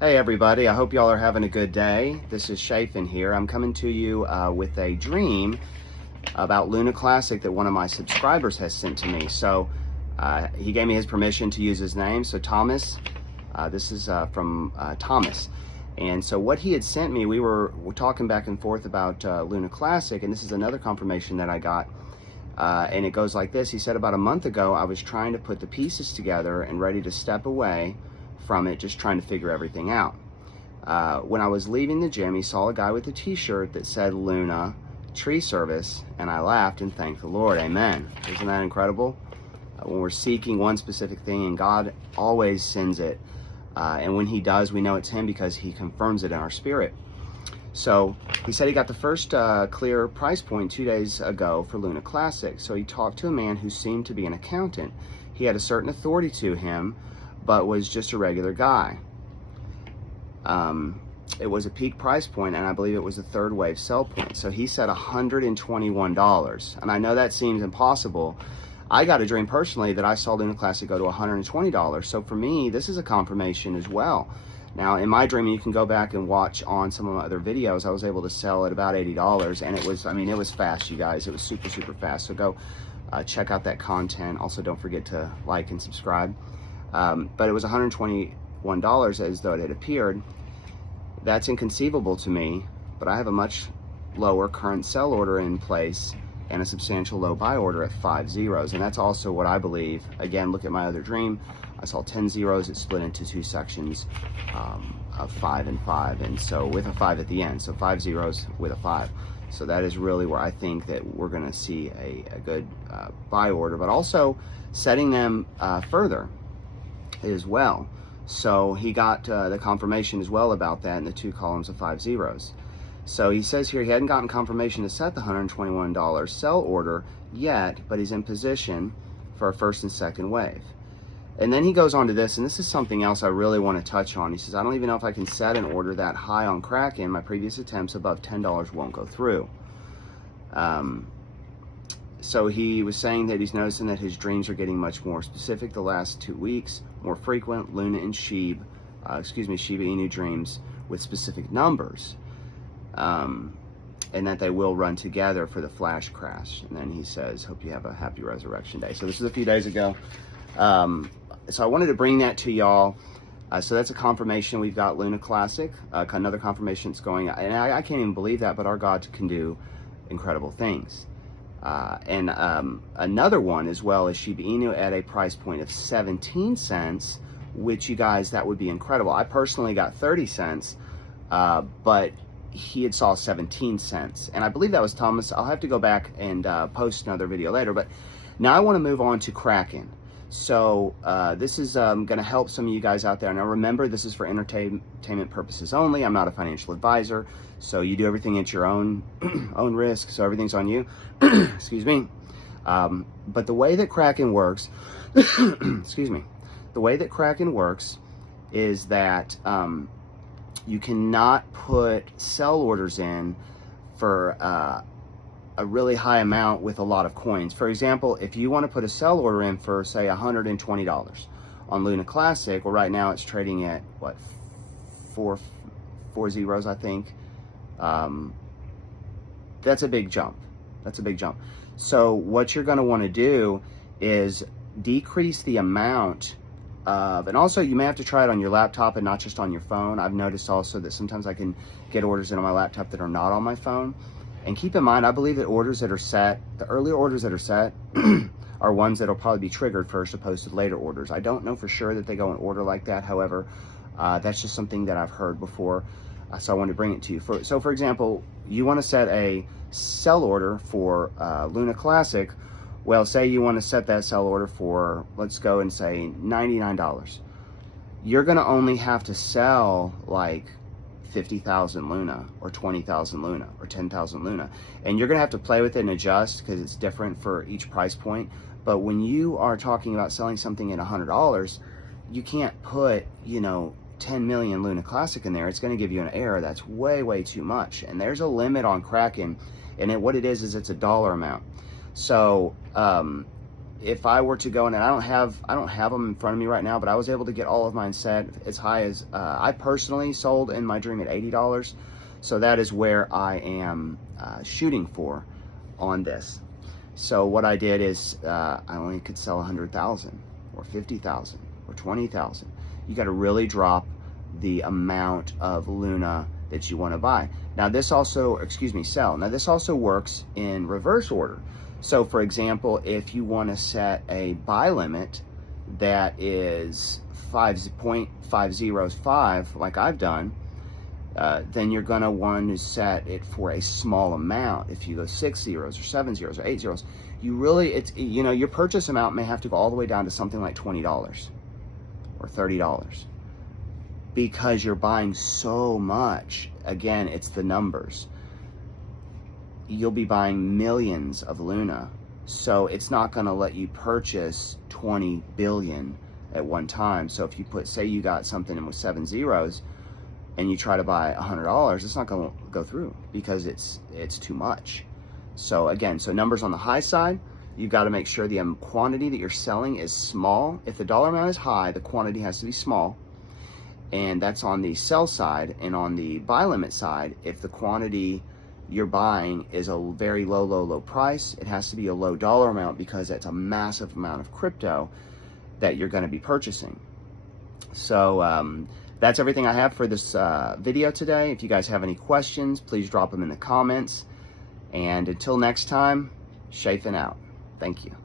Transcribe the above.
Hey everybody, I hope y'all are having a good day. This is Shaphan here. I'm coming to you with a dream about LUNC Classic that one of my subscribers has sent to me. So he gave me his permission to use his name. So Thomas, this is from Thomas. And so what he had sent me, we were talking back and forth about LUNC Classic, and this is another confirmation that I got. And it goes like this. He said about a month ago, I was trying to put the pieces together and ready to step away from it, just trying to figure everything out. When I was leaving the gym, he saw a guy with a t-shirt that said Luna Tree Service, and I laughed and thanked the Lord. Amen. Isn't that incredible? When we're seeking one specific thing, and God always sends it, and when he does, we know it's him because he confirms it in our spirit. So he said he got the first clear price point 2 days ago for LUNC Classic. So he talked to a man who seemed to be an accountant. He had a certain authority to him, but was just a regular guy. It was a peak price point, and I believe it was a third wave sell point. So he said $121, and I know that seems impossible. I got a dream personally that I saw LUNC Classic go to $120. So for me, this is a confirmation as well. Now in my dream, you can go back and watch on some of my other videos, I was able to sell at about $80, and it was, I mean, it was fast, you guys. It was super, super fast. So go check out that content. Also, don't forget to like and subscribe. But it was $121 as though it had appeared. That's inconceivable to me, but I have a much lower current sell order in place and a substantial low buy order at 5 zeros. And that's also what I believe. Again, look at my other dream. I saw 10 zeros. It split into two sections of 5 and 5. And so with a 5 at the end, so 5 zeros with a 5. So that is really where I think that we're gonna see a good buy order, but also setting them further as well. So he got the confirmation as well about that in the 2 columns of 5 zeros. So he says here he hadn't gotten confirmation to set the $121 sell order yet, but he's in position for a first and second wave. And then he goes on to this, and this is something else I really want to touch on. He says, I don't even know if I can set an order that high on Kraken. My previous attempts above $10 won't go through. So he was saying that he's noticing that his dreams are getting much more specific the last 2 weeks, more frequent, Luna and SHIB, Shiba Inu dreams with specific numbers, and that they will run together for the flash crash. And then he says, hope you have a happy resurrection day. So this is a few days ago. So I wanted to bring that to y'all. So that's a confirmation. We've got LUNC Classic, another confirmation that's going, and I can't even believe that, but our God can do incredible things. And another one as well is Shiba Inu at a price point of 17 cents, which, you guys, that would be incredible. I personally got 30 cents, but he had saw 17 cents. And I believe that was Thomas. I'll have to go back and post another video later. But now I want to move on to Kraken. So this is going to help some of you guys out there. Now remember, this is for entertainment purposes only. I'm not a financial advisor. So you do everything at your own risk. So everything's on you. Excuse me. But the way that Kraken works, excuse me, the way that Kraken works is that you cannot put sell orders in for a really high amount with a lot of coins. For example, if you want to put a sell order in for, say, $120 on LUNC Classic, well, right now it's trading at what, four zeros, I think. That's a big jump. That's a big jump. So what you're going to want to do is decrease the amount of, and also you may have to try it on your laptop and not just on your phone. I've noticed also that sometimes I can get orders in on my laptop that are not on my phone. And keep in mind, I believe that orders that are set, the earlier orders that are set are ones that will probably be triggered first opposed to later orders. I don't know for sure that they go in order like that. However, that's just something that I've heard before. So I want to bring it to you. So for example, you want to set a sell order for LUNC Classic. Well, say you want to set that sell order for, let's go and say $99. You're going to only have to sell like 50,000 Luna or 20,000 Luna or 10,000 Luna. And you're going to have to play with it and adjust because it's different for each price point. But when you are talking about selling something at $100, you can't put, 10 million LUNC Classic in there. It's going to give you an error. That's way, way too much. And there's a limit on Kraken. And what it is it's a dollar amount. So if I were to go in, and I don't have them in front of me right now, but I was able to get all of mine set as high as, I personally sold in my dream at $80. So that is where I am shooting for on this. So what I did is I only could sell 100,000 or 50,000 or 20,000. You got to really drop the amount of Luna that you want to buy. Now this also, sell. Now this also works in reverse order. So for example, if you want to set a buy limit that is 5.505, like I've done, then you're going to want to set it for a small amount. If you go 6 zeros or 7 zeros or 8 zeros, you really, your purchase amount may have to go all the way down to something like $20 or $30 because you're buying so much. Again, it's the numbers. You'll be buying millions of Luna, so it's not going to let you purchase 20 billion at one time. So if you say you got something in with 7 zeros and you try to buy $100, it's not going to go through because it's too much. So again, numbers on the high side, you've got to make sure the quantity that you're selling is small. If the dollar amount is high, the quantity has to be small, and that's on the sell side. And on the buy limit side, if the quantity you're buying is a very low price, it has to be a low dollar amount because it's a massive amount of crypto that you're going to be purchasing. So that's everything I have for this video today. If you guys have any questions, please drop them in the comments. And until next time, Shaphan out. Thank you.